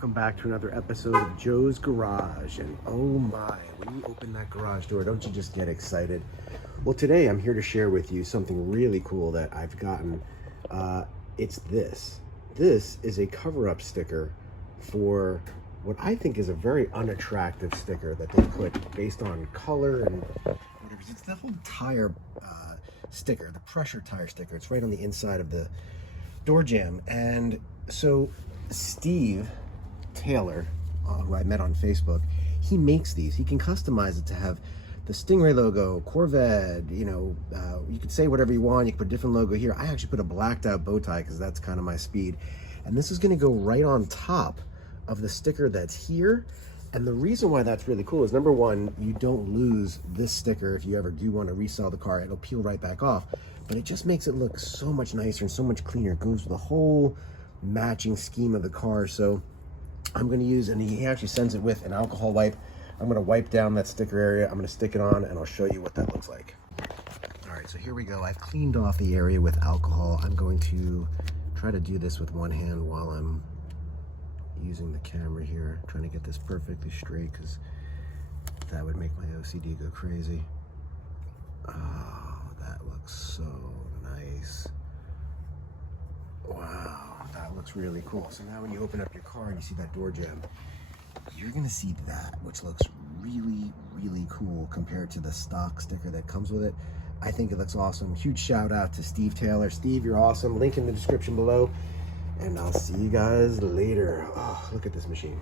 welcome back to another episode of Joe's Garage. And oh my, when you open that garage door, don't you just get excited? Well, today I'm here to share with you something really cool that I've gotten. It's this. This is a cover-up sticker for what I think is a very unattractive sticker that they put based on color and whatever. It's the whole tire sticker, the pressure tire sticker. It's right on the inside of the door jamb. And so Steve Taylor, who I met on Facebook, he makes these. He can customize it to have the Stingray logo, Corvette, you could say whatever you want. You can put a different logo here. I actually put a blacked out bow tie because that's kind of my speed. And this is going to go right on top of the sticker that's here. And the reason why that's really cool is, number one, you don't lose this sticker if you ever do want to resell the car. It'll peel right back off. But it just makes it look so much nicer and so much cleaner. It goes with the whole matching scheme of the car. So I'm going to use, and he actually sends it with an alcohol wipe. I'm going to wipe down that sticker area. I'm going to stick it on and I'll show you what that looks like. All right, so here we go. I've cleaned off the area with alcohol. I'm going to try to do this with one hand while I'm using the camera here, trying to get this perfectly straight because that would make my OCD go crazy. Oh, that looks so nice. Wow, that looks really cool. So now when you open up your car and you see that door jamb, you're gonna see that, which looks really, really cool compared to the stock sticker that comes with it. I think it looks awesome. Huge shout out to Steve Taylor. Steve, you're awesome. Link in the description below. And I'll see you guys later. Oh, look at this machine.